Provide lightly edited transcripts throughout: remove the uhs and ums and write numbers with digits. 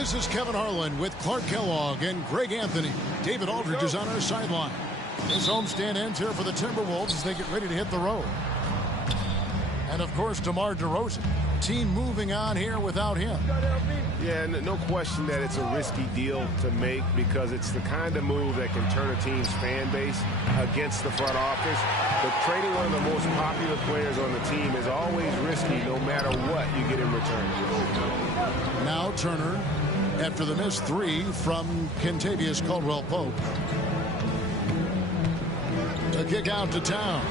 This is Kevin Harlan with Clark Kellogg and Greg Anthony. David Aldridge is on our sideline. This homestand ends here for the Timberwolves as they get ready to hit the road. And, of course, DeMar DeRozan. Team moving on here without him. Yeah, no question that it's a risky deal to make because it's the kind of move that can turn a team's fan base against the front office. But trading one of the most popular players on the team is always risky no matter what you get in return. Now Turner, after the missed three from Kentavious Caldwell-Pope. A kick out to Towns.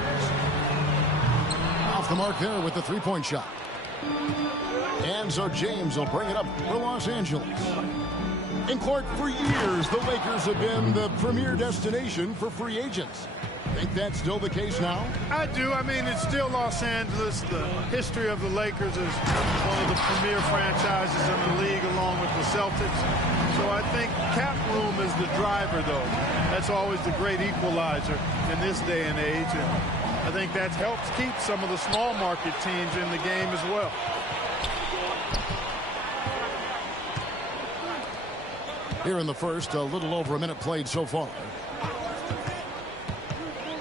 Off the mark there with the three-point shot. And so James will bring it up for Los Angeles. And Clark, for years, the Lakers have been the premier destination for free agents. Think that's still the case now? I do. I mean, it's still Los Angeles. The history of the Lakers is one of the premier franchises in the league, along with the Celtics. So I think cap room is the driver, though. That's always the great equalizer in this day and age. And I think that helps keep some of the small market teams in the game as well. Here in the first, a little over a minute played so far.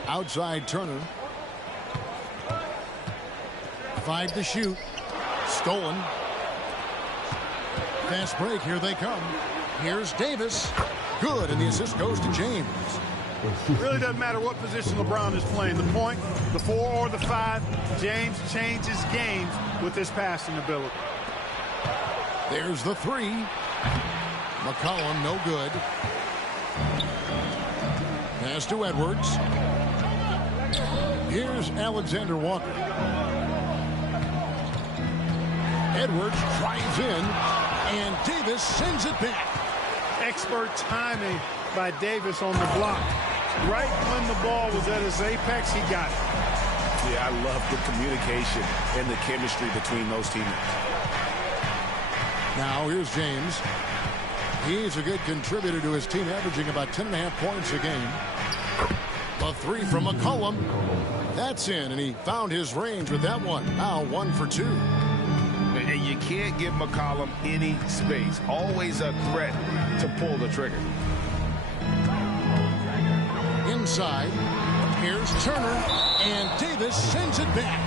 Outside Turner. 5 to shoot. Stolen. Fast break. Here they come. Here's Davis. Good, and the assist goes to James. Really doesn't matter what position LeBron is playing. The point, the 4 or the 5, James changes games with his passing ability. There's the 3. McCollum, no good. Pass to Edwards. Here's Alexander Walker. Edwards drives in, and Davis sends it back. Expert timing by Davis on the block. Right when the ball was at its apex, he got it. Yeah, I love the communication and the chemistry between those teammates. Now here's James. He's a good contributor to his team, averaging about 10.5 points a game. A 3 from McCollum. That's in, and he found his range with that one. Now 1 for 2. And you can't give McCollum any space. Always a threat to pull the trigger. Inside, here's Turner, and Davis sends it back.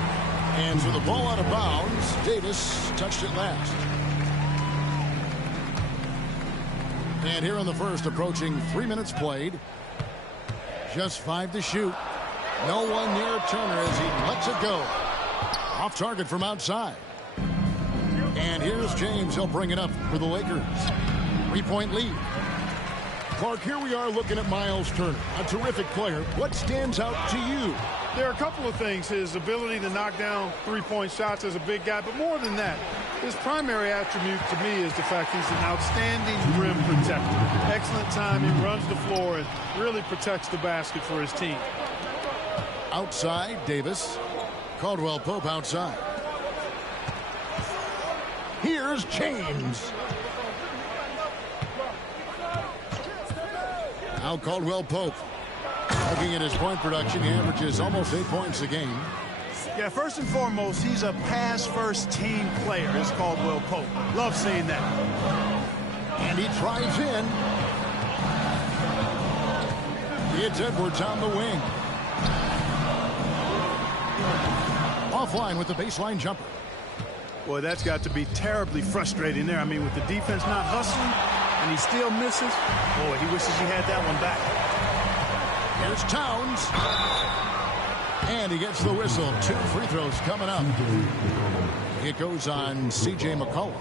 And for the ball out of bounds, Davis touched it last. And here in the first, approaching 3 minutes played. Just 5 to shoot. No one near Turner as he lets it go. Off target from outside. And here's James. He'll bring it up for the Lakers. 3-point lead. Clark, here we are looking at Miles Turner, a terrific player. What stands out to you? There are a couple of things. His ability to knock down three-point shots as a big guy, but more than that, his primary attribute to me is the fact he's an outstanding rim protector. Excellent timing, runs the floor, and really protects the basket for his team. Outside, Davis. Caldwell-Pope outside. Here's James. Now Caldwell-Pope. Looking at his point production, he averages almost 8 points a game. Yeah, first and foremost, he's a pass-first team player, is Caldwell-Pope. Love seeing that. And he drives in. It's Edwards on the wing. Offline with the baseline jumper. Boy, that's got to be terribly frustrating there. I mean, with the defense not hustling, and he still misses. Boy, he wishes he had that one back. Here's Towns. And he gets the whistle. 2 free throws coming up. It goes on C.J. McCollum.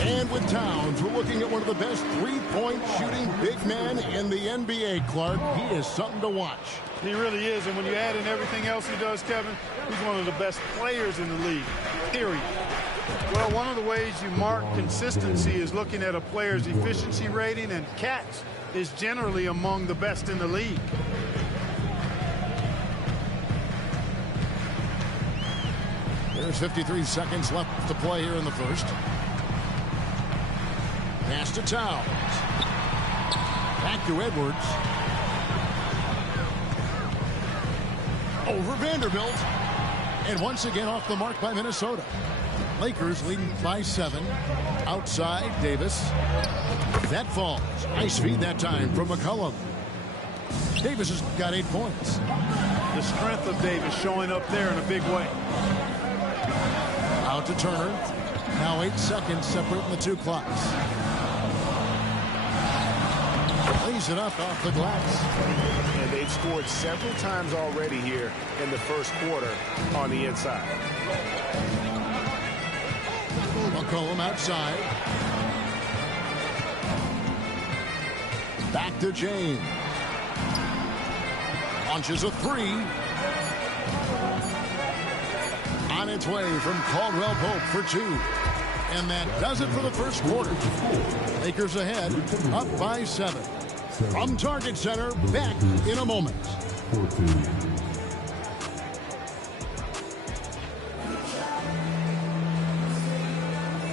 And with Towns, we're looking at one of the best three-point shooting big men in the NBA, Clark. He is something to watch. He really is. And when you add in everything else he does, Kevin, he's one of the best players in the league, period. Well, one of the ways you mark consistency is looking at a player's efficiency rating, and Cat is generally among the best in the league. There's 53 seconds left to play here in the first. Pass to Towns. Back to Edwards. Over Vanderbilt. And once again off the mark by Minnesota. Lakers leading by 7. Outside, Davis. That falls. Nice feed that time from McCollum. Davis has got 8 points. The strength of Davis showing up there in a big way. Out to Turner. Now 8 seconds separating the 2 clocks. Lays it up off the glass. And they've scored several times already here in the first quarter on the inside. McCollum outside. Back to James. Launches a 3. On its way from Caldwell Pope for 2. And that does it for the first quarter. Lakers ahead, up by 7. From Target Center, back in a moment.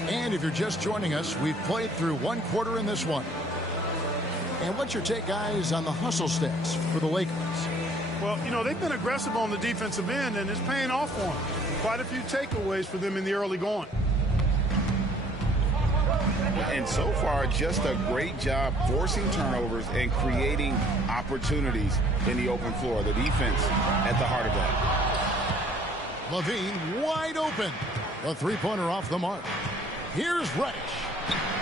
And if you're just joining us, we've played through 1 quarter in this one. And what's your take, guys, on the hustle stats for the Lakers? Well, you know, they've been aggressive on the defensive end, and it's paying off for them. Quite a few takeaways for them in the early going. And so far, just a great job forcing turnovers and creating opportunities in the open floor. The defense at the heart of that. LaVine wide open. The three-pointer off the mark. Here's Reddish.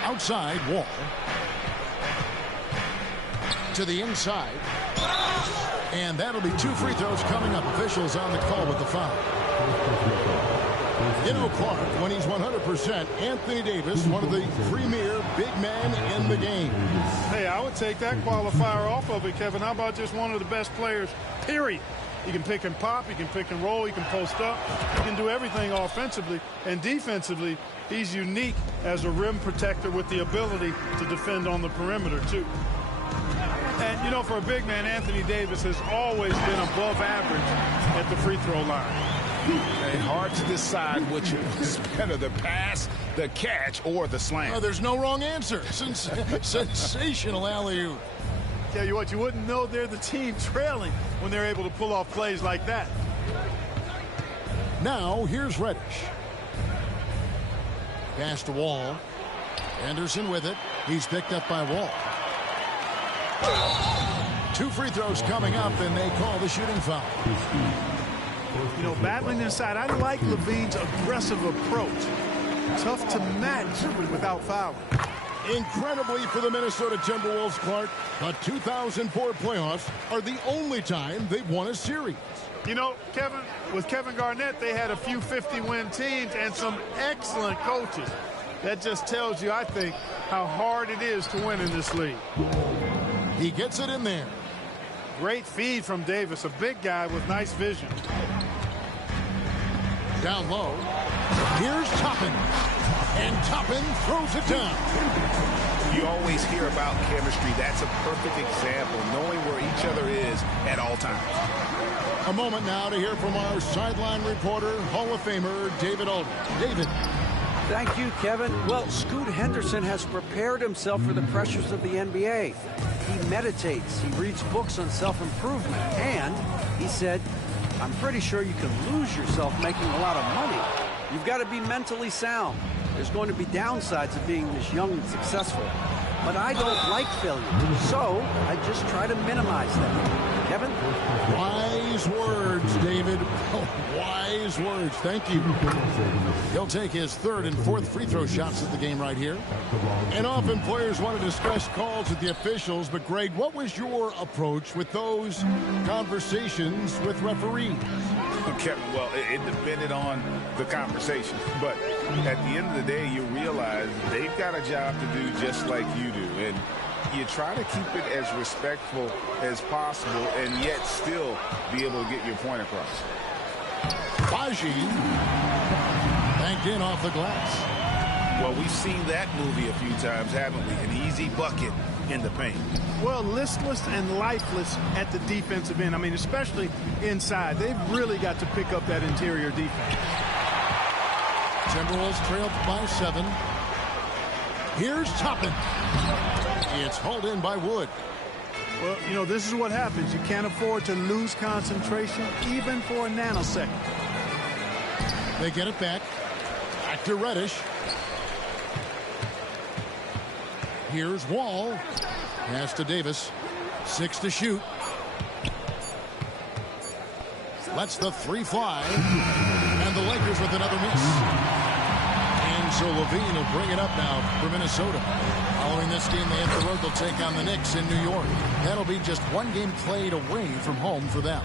Outside, Wall. To the inside. And that'll be 2 free throws coming up. Officials on the call with the foul. You know, Clark, when he's 100%, Anthony Davis, one of the premier big men in the game. Hey, I would take that qualifier off of it, Kevin. How about just one of the best players, period? You can pick and pop, you can pick and roll, you can post up, you can do everything offensively. And defensively, he's unique as a rim protector with the ability to defend on the perimeter, too. And, you know, for a big man, Anthony Davis has always been above average at the free throw line. Okay, hard to decide which is better, the pass, the catch, or the slam. Oh, there's no wrong answer. Sensational alley-oop. Tell you what, you wouldn't know they're the team trailing when they're able to pull off plays like that. Now, here's Reddish. Pass to Wall. Anderson with it. He's picked up by Wall. 2 free throws coming up, and they call the shooting foul. You know, battling inside, I like LaVine's aggressive approach. Tough to match without fouling. Incredibly for the Minnesota Timberwolves, Clark, the 2004 playoffs are the only time they've won a series. You know, Kevin, with Kevin Garnett, they had a few 50-win teams and some excellent coaches. That just tells you, I think, how hard it is to win in this league. He gets it in there. Great feed from Davis, a big guy with nice vision. Down low. Here's Toppin. And Toppin throws it down. You always hear about chemistry. That's a perfect example, knowing where each other is at all times. A moment now to hear from our sideline reporter, Hall of Famer David Aldridge. David. Thank you, Kevin. Well, Scoot Henderson has prepared himself for the pressures of the NBA. He meditates, he reads books on self-improvement, and he said, I'm pretty sure you can lose yourself making a lot of money. You've got to be mentally sound. There's going to be downsides of being this young and successful. But I don't like failure, so I just try to minimize them. Kevin? Wise words, David. Oh, wise words. Thank you. He'll take his 3rd and 4th free throw shots at the game right here. And often players want to discuss calls with the officials, but Greg, what was your approach with those conversations with referees? Kevin, well, it depended on the conversation. But at the end of the day, you realize they've got a job to do just like you do. And you try to keep it as respectful as possible and yet still be able to get your point across. Baji banked in off the glass. Well, we've seen that movie a few times, haven't we? An easy bucket in the paint. Well, listless and lifeless at the defensive end. I mean, especially inside. They've really got to pick up that interior defense. Timberwolves trailed by 7. Here's Toppin. It's hauled in by Wood. Well, you know, this is what happens. You can't afford to lose concentration even for a nanosecond. They get it back. Back to Reddish. Here's Wall. Pass to Davis. 6 to shoot. Lets the 3 fly. And the Lakers with another miss. And so Levine will bring it up now for Minnesota. Following this game, they hit the road. They'll take on the Knicks in New York. That'll be just one game played away from home for them.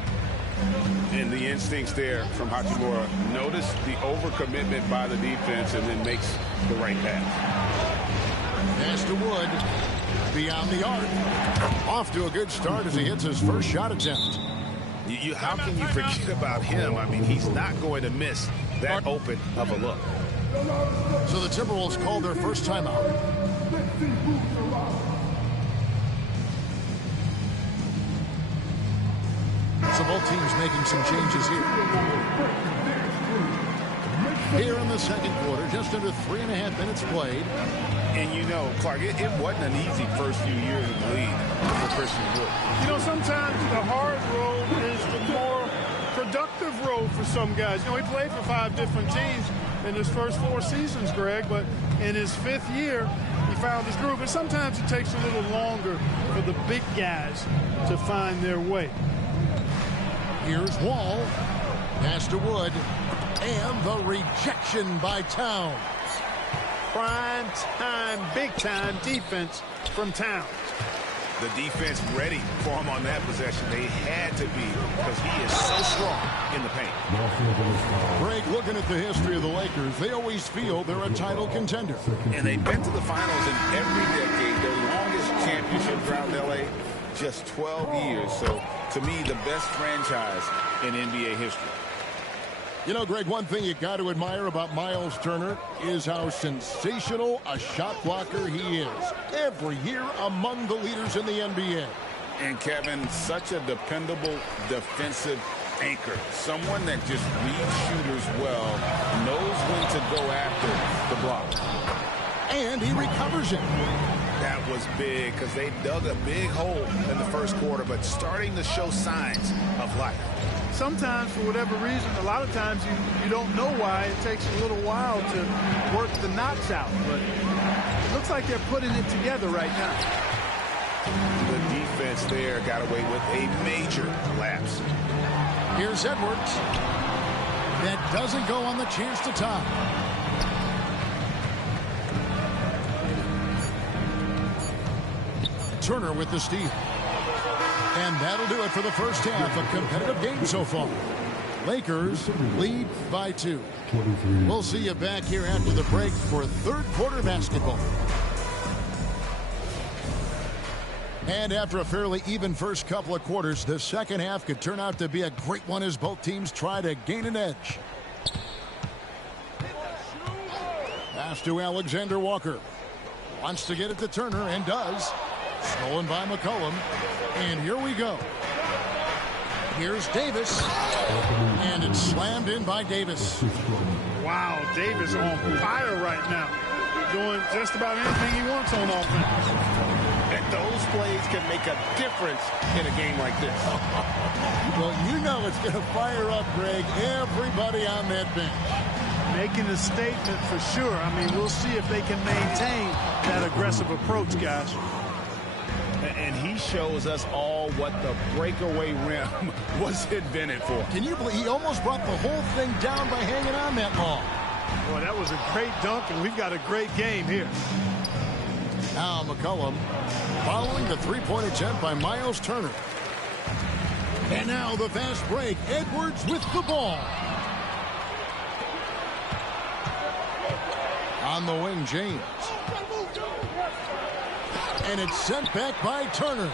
And the instincts there from Hachimura. Notice the overcommitment by the defense and then makes the right pass. Pass to Wood. Beyond the arc. Off to a good start as he hits his first shot attempt. How can you forget about him? I mean, he's not going to miss that open of a look. So the Timberwolves called their first timeout. So both teams making some changes here. Here in the second quarter, just under 3.5 minutes played. And you know, Clark, it wasn't an easy first few years in the league for Christian Wood. You know, sometimes the hard road is the more productive road for some guys. You know, he played for 5 different teams in his first 4 seasons, Greg, but in his 5th year, he found his groove. And sometimes it takes a little longer for the big guys to find their way. Here's Wall. Pass to Wood. And the rejection by Towns. Prime time, big time defense from Towns. The defense ready for him on that possession. They had to be because he is so strong in the paint. Greg, looking at the history of the Lakers, they always feel they're a title contender. And they've been to the finals in every decade. Their longest championship drought in L.A., just 12 years. So, to me, the best franchise in NBA history. You know, Greg, one thing you got to admire about Miles Turner is how sensational a shot blocker he is. Every year among the leaders in the NBA. And, Kevin, such a dependable defensive anchor. Someone that just reads shooters well, knows when to go after the block. And he recovers it. That was big because they dug a big hole in the first quarter, but starting to show signs of life. Sometimes, for whatever reason, a lot of times you don't know why. It takes a little while to work the knots out, but it looks like they're putting it together right now. The defense there got away with a major lapse. Here's Edwards. That doesn't go on the chance to tie. Turner with the steal. And that'll do it for the first half. A competitive game so far. Lakers lead by 2. We'll see you back here after the break for third quarter basketball. And after a fairly even first couple of quarters, the second half could turn out to be a great one as both teams try to gain an edge. Pass to Alexander Walker. Wants to get it to Turner and does. Stolen by McCollum. And here we go. Here's Davis. And it's slammed in by Davis. Wow, Davis on fire right now. Doing just about anything he wants on offense. And those plays can make a difference in a game like this. Well, you know it's going to fire up, Greg, everybody on that bench. Making a statement for sure. I mean, we'll see if they can maintain that aggressive approach, guys. And he shows us all what the breakaway rim was invented for. Can you believe he almost brought the whole thing down by hanging on that long? Boy, that was a great dunk, and we've got a great game here. Now McCollum following the three-point attempt by Miles Turner. And now the fast break. Edwards with the ball. On the wing, James. And it's sent back by Turner.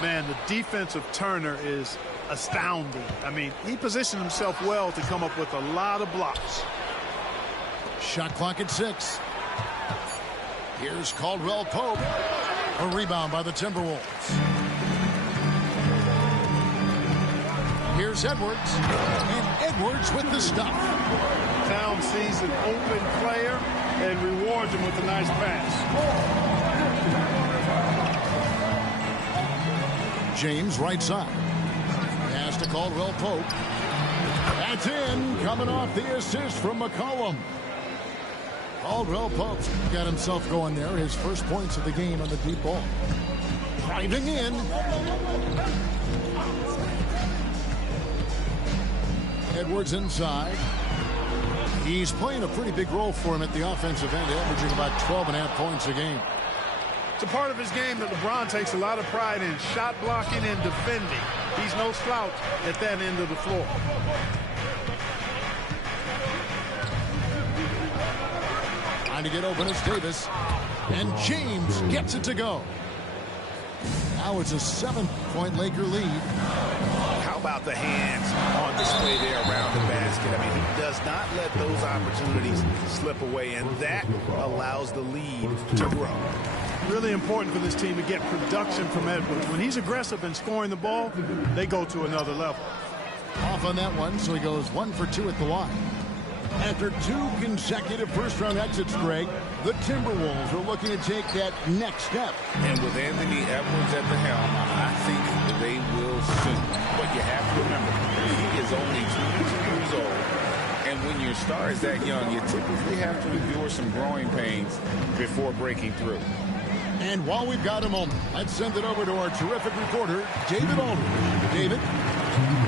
Man, the defense of Turner is astounding. I mean, he positioned himself well to come up with a lot of blocks. Shot clock at 6. Here's Caldwell Pope. A rebound by the Timberwolves. Here's Edwards. And Edwards with the stop. Towns sees an open player and rewards him with a nice pass. James right side. Pass to Caldwell Pope. That's in. Coming off the assist from McCollum. Caldwell Pope got himself going there. His first points of the game on the deep ball. Driving in. Edwards inside. He's playing a pretty big role for him at the offensive end, averaging about 12.5 points a game. It's a part of his game that LeBron takes a lot of pride in, shot blocking and defending. He's no slouch at that end of the floor. Trying to get open is Davis. And James gets it to go. Now it's a 7-point Laker lead. How about the hands on display there around the basket? I mean, he does not let those opportunities slip away, and that allows the lead to grow. Really important for this team to get production from Edwards. When he's aggressive and scoring the ball, they go to another level. Off on that one, so he goes 1 for 2 at the line. After 2 consecutive first-round exits, Greg, the Timberwolves are looking to take that next step. And with Anthony Edwards at the helm, I think they will soon. But you have to remember, he is only 22 years old. And when your star is that young, you typically have to endure some growing pains before breaking through. And while we've got a moment, let's send it over to our terrific reporter, David Aldridge. David?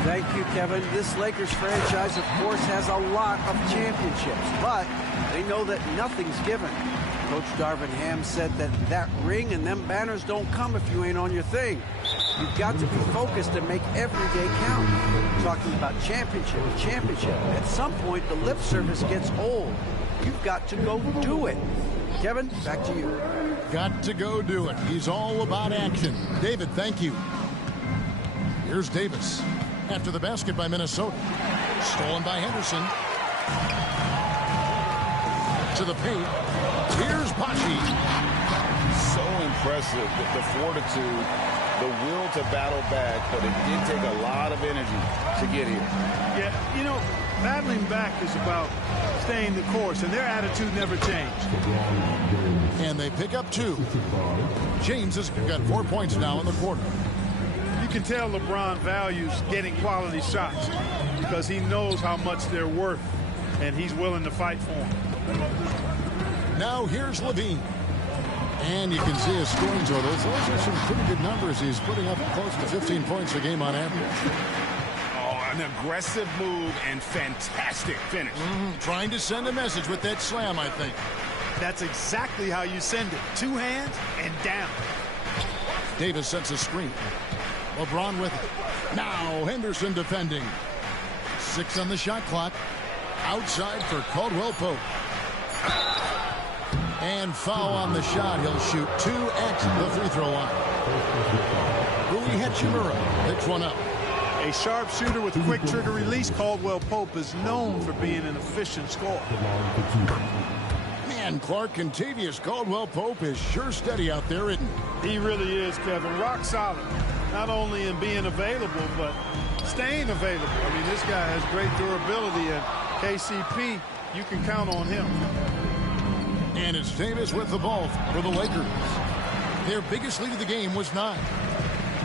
Thank you, Kevin. This Lakers franchise, of course, has a lot of championships, but they know that nothing's given. Coach Darvin Ham said that ring and them banners don't come if you ain't on your thing. You've got to be focused and make every day count. Talking about championship. At some point, the lip service gets old. You've got to go do it. Kevin, back to you. Got to go do it. He's all about action. David, thank you. Here's Davis. After the basket by Minnesota. Stolen by Henderson. To the paint. Here's Pachi. So impressive with the fortitude, the will to battle back, but it did take a lot of energy to get here. Yeah, you know, battling back is about staying the course, and their attitude never changed. And they pick up 2. James has got 4 points now in the quarter. You can tell LeBron values getting quality shots because he knows how much they're worth, and he's willing to fight for them. Now here's Levine. And you can see his scoring totals. Those are some pretty good numbers. He's putting up close to 15 points a game on average. Oh, an aggressive move and fantastic finish. Trying to send a message with that slam, I think. That's exactly how you send it. 2 hands and down. Davis sets a screen. LeBron with it. Now Henderson defending. 6 on the shot clock. Outside for Caldwell Pope. And foul on the shot. He'll shoot 2 at the free throw line. Rui Hachimura picks one up. A sharp shooter with quick trigger release, Caldwell Pope is known for being an efficient scorer. Man, Clark, Contavious Caldwell Pope is sure steady out there, isn't he? He really is, Kevin. Rock solid. Not only in being available, but staying available. I mean, this guy has great durability, and KCP, you can count on him. And it's Davis with the ball for the Lakers. Their biggest lead of the game was 9.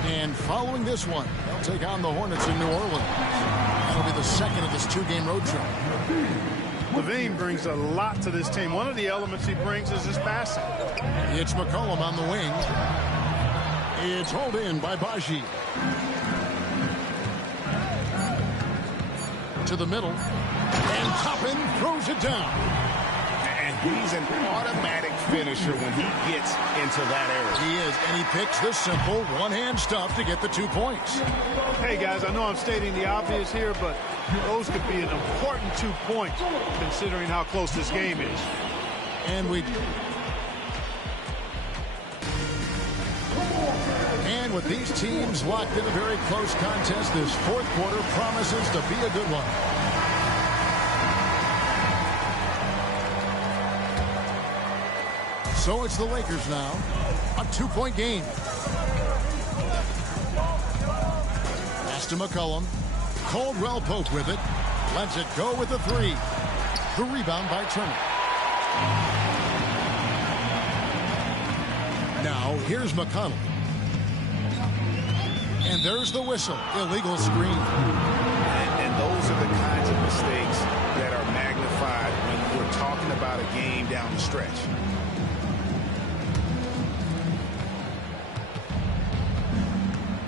And following this one, they'll take on the Hornets in New Orleans. That'll be the second of this 2-game road trip. Levine brings a lot to this team. One of the elements he brings is his passing. It's McCollum on the wing. It's hauled in by Baji. To the middle. And Toppin throws it down. And he's an automatic finisher when he gets into that area. He is, and he picks the simple one-hand stuff to get the 2 points. Hey, guys, I know I'm stating the obvious here, but those could be an important 2 points considering how close this game is. And with these teams locked in a very close contest, this 4th quarter promises to be a good one. So it's the Lakers now. A 2-point game. Pass to McCollum. Caldwell Pope with it. Lets it go with the 3. The rebound by Turner. Now here's McConnell. And there's the whistle. Illegal screen. And those are the kinds of mistakes that are magnified when you're talking about a game down the stretch.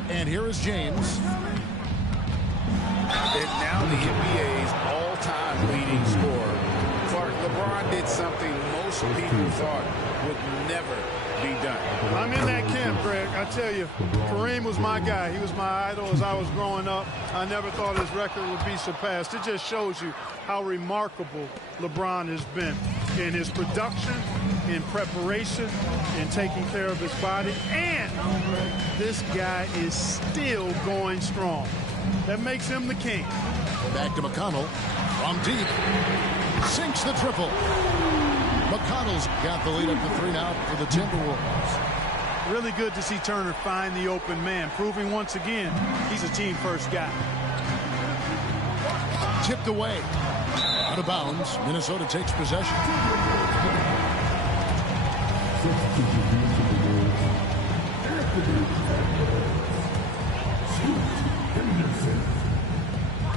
And here is James. And now the NBA's all-time leading scorer. Clark, LeBron did something most people thought would never be done. I'm in that camp, Greg. I tell you, Kareem was my guy. He was my idol as I was growing up. I never thought his record would be surpassed. It just shows you how remarkable LeBron has been in his production, in preparation, in taking care of his body. And this guy is still going strong. That makes him the king. Back to McConnell from deep. Sinks the triple. McConnell's got the lead up to 3 now for the Timberwolves. Really good to see Turner find the open man, proving once again he's a team-first guy. Tipped away. Out of bounds. Minnesota takes possession.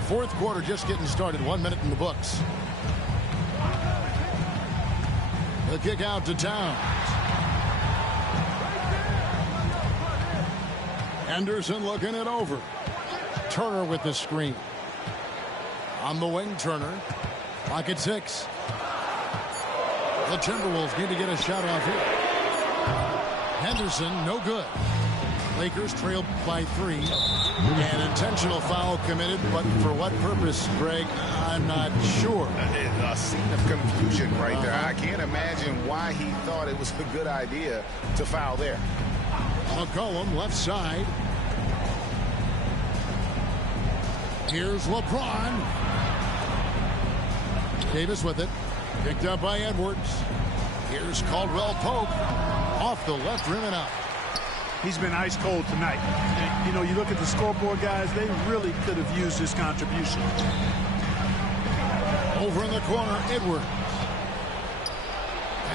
Fourth quarter just getting started. 1 minute in the books. The kick out to Towns. Anderson looking it over. Turner with the screen. On the wing, Turner. Clock at 6. The Timberwolves need to get a shot off here. Henderson, no good. Lakers trailed by 3. An intentional foul committed, but for what purpose, Greg? I'm not sure. A scene of confusion right there. I can't imagine why he thought it was a good idea to foul there. McCollum, left side. Here's LeBron. Davis with it. Picked up by Edwards. Here's Caldwell Pope. Off the left rim and out. He's been ice cold tonight. And, you know, you look at the scoreboard, guys, they really could have used his contribution. Over in the corner, Edwards.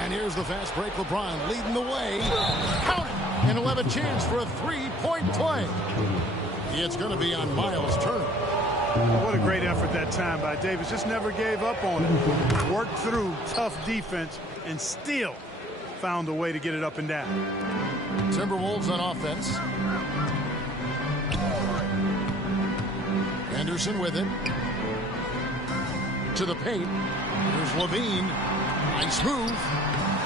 And here's the fast break. LeBron leading the way. Count it. And he'll have a chance for a 3-point play. It's going to be on Miles Turner. What a great effort that time by Davis. Just never gave up on it. Worked through tough defense and still found a way to get it up and down. Timberwolves on offense. Anderson with it. To the paint. Here's Levine. Nice move.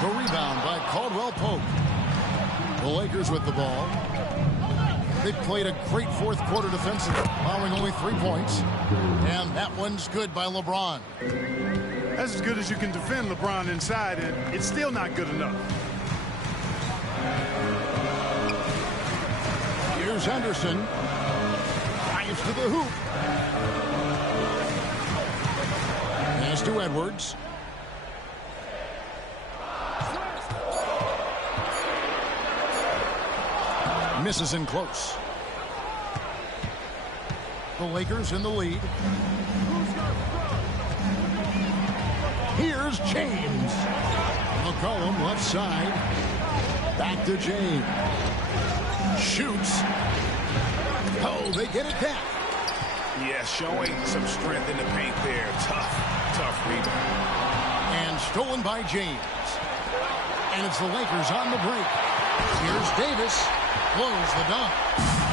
The rebound by Caldwell Pope. The Lakers with the ball. They played a great fourth quarter defensively, allowing only 3 points. And that one's good by LeBron. That's as good as you can defend LeBron inside, and it's still not good enough. Here's Henderson. Drives to the hoop. Pass to Edwards. Misses in close. The Lakers in the lead. Here's James. McCollum left side. Back to James. Shoots. Oh, they get it back. Yeah, showing some strength in the paint there. Tough rebound. And stolen by James. And it's the Lakers on the break. Here's Davis. Blows the dunk.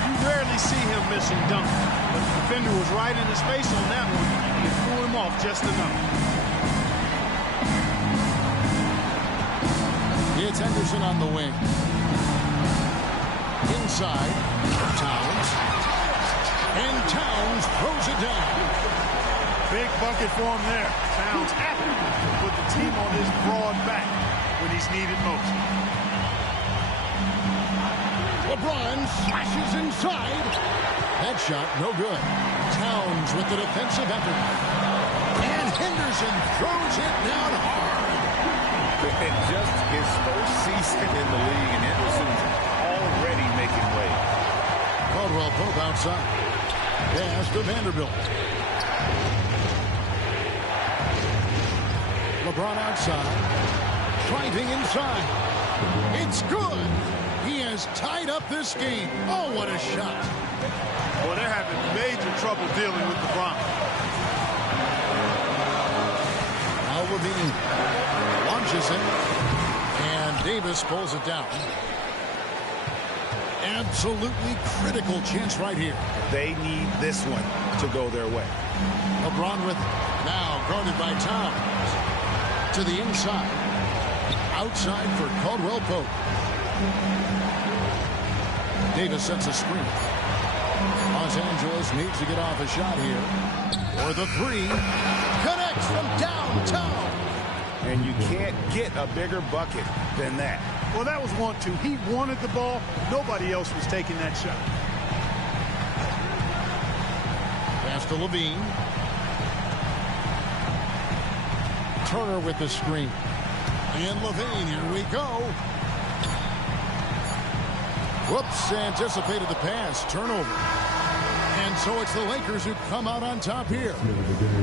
You rarely see him missing dunks, but the defender was right in his face on that one. He threw him off just enough. It's Henderson on the wing. Inside, Towns. And Towns throws it down. Big bucket for him there. Towns happy to put the team on his broad back when he's needed most. LeBron slashes inside. That shot, no good. Towns with the defensive effort. And Henderson throws it down hard. And just his first season in the league, and Henderson's already making waves. Caldwell Pope outside. Pass to Vanderbilt. LeBron outside. Driving inside. It's good. He has tied up this game. Oh, what a shot. Well, they're having major trouble dealing with LeBron. Now LaVine. Launches it. And Davis pulls it down. Absolutely critical chance right here. They need this one to go their way. LeBron with it. Now guarded by Towns. To the inside. Outside for Caldwell Pope. Davis sets a screen. Los Angeles needs to get off a shot here. For the three. Connects from downtown. And you can't get a bigger bucket than that. Well, that was 1-2. He wanted the ball. Nobody else was taking that shot. Pass to LaVine. Turner with the screen. And LaVine, here we go. Whoops, anticipated the pass. Turnover. And so it's the Lakers who come out on top here.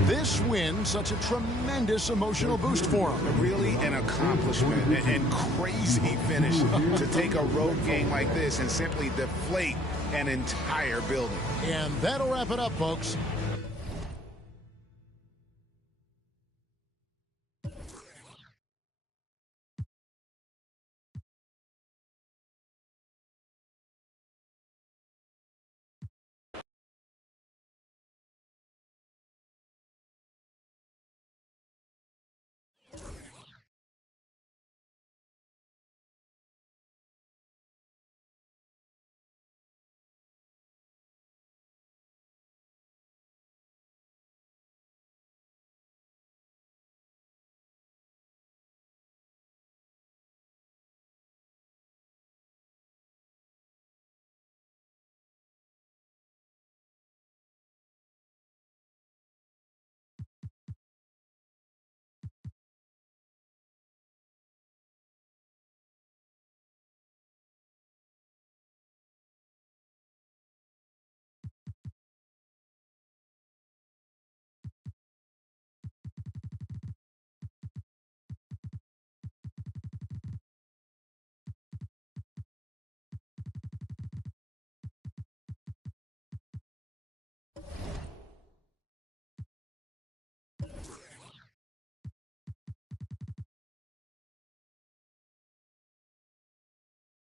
This win, such a tremendous emotional boost for them. Really an accomplishment and crazy finish to take a road game like this and simply deflate an entire building. And that'll wrap it up, folks.